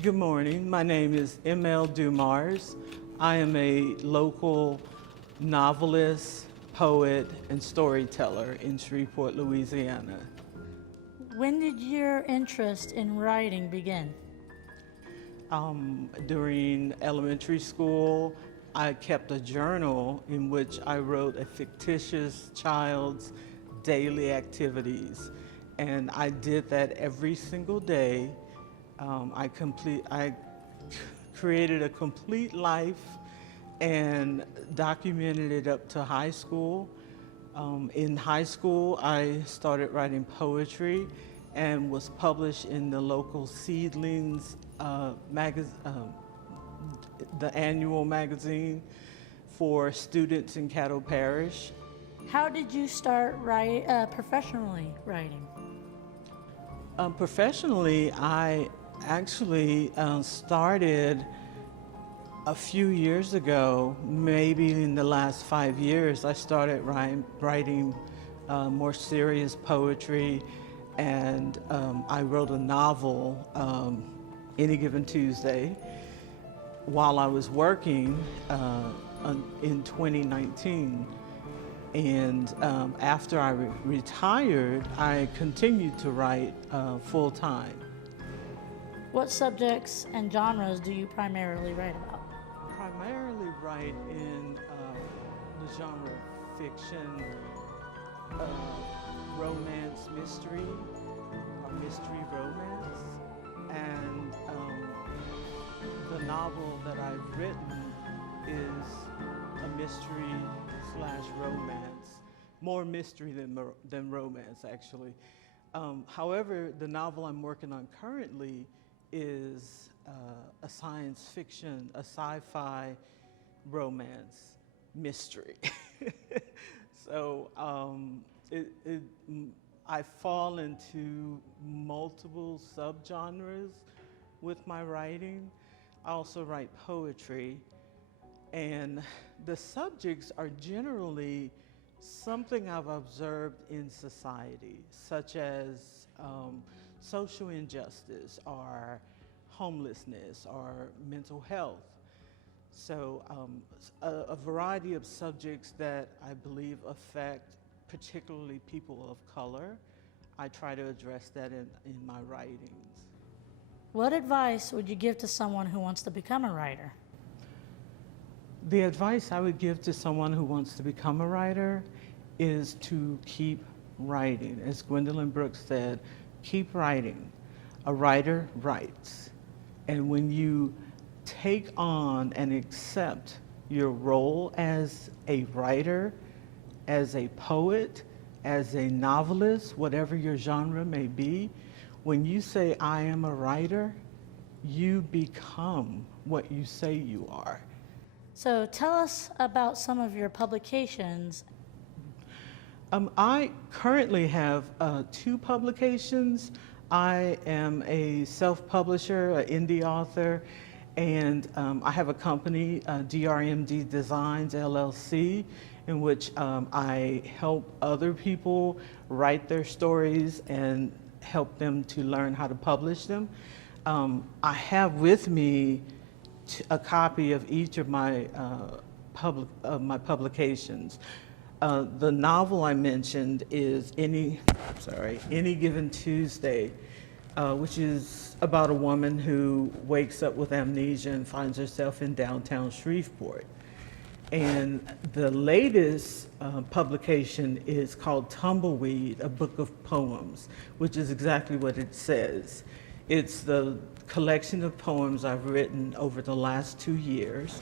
Good morning. My name is M.L. Dumars. I am a local novelist, poet, and storyteller in Shreveport, Louisiana. When did your interest in writing begin? During elementary school, I kept a journal in which I wrote a fictitious child's daily activities. And I did that every single day. I created a complete life and documented it up to high school. In high school, I started writing poetry and was published in the local Seedlings the annual magazine for students in Caddo Parish. How did you start professionally writing? Professionally, I actually started a few years ago, maybe in the last 5 years. I started writing more serious poetry, and I wrote a novel, Any Given Tuesday, while I was working in 2019. And after I retired, I continued to write full-time. What subjects and genres do you primarily write about? Primarily write in the genre of fiction, romance, mystery, or mystery romance. And the novel that I've written is a mystery/romance, more mystery than romance, actually. However, the novel I'm working on currently is a science fiction, a sci-fi romance mystery. So I fall into multiple subgenres with my writing. I also write poetry, and the subjects are generally something I've observed in society, such as social injustice or homelessness or mental health. So a variety of subjects that I believe affect particularly people of color. I try to address that in my writings. What advice would you give to someone who wants to become a writer? The advice I would give to someone who wants to become a writer is to keep writing. As Gwendolyn Brooks said, keep writing. A writer writes. And when you take on and accept your role as a writer, as a poet, as a novelist, whatever your genre may be, when you say, I am a writer, you become what you say you are. So tell us about some of your publications. I currently have 2 publications. I am a self-publisher, an indie author, and I have a company, DRMD Designs, LLC, in which I help other people write their stories and help them to learn how to publish them. I have with me a copy of each of my publications. The novel I mentioned is Any Given Tuesday, which is about a woman who wakes up with amnesia and finds herself in downtown Shreveport. And the latest publication is called Tumbleweed, a book of poems, which is exactly what it says. It's the collection of poems I've written over the last 2 years.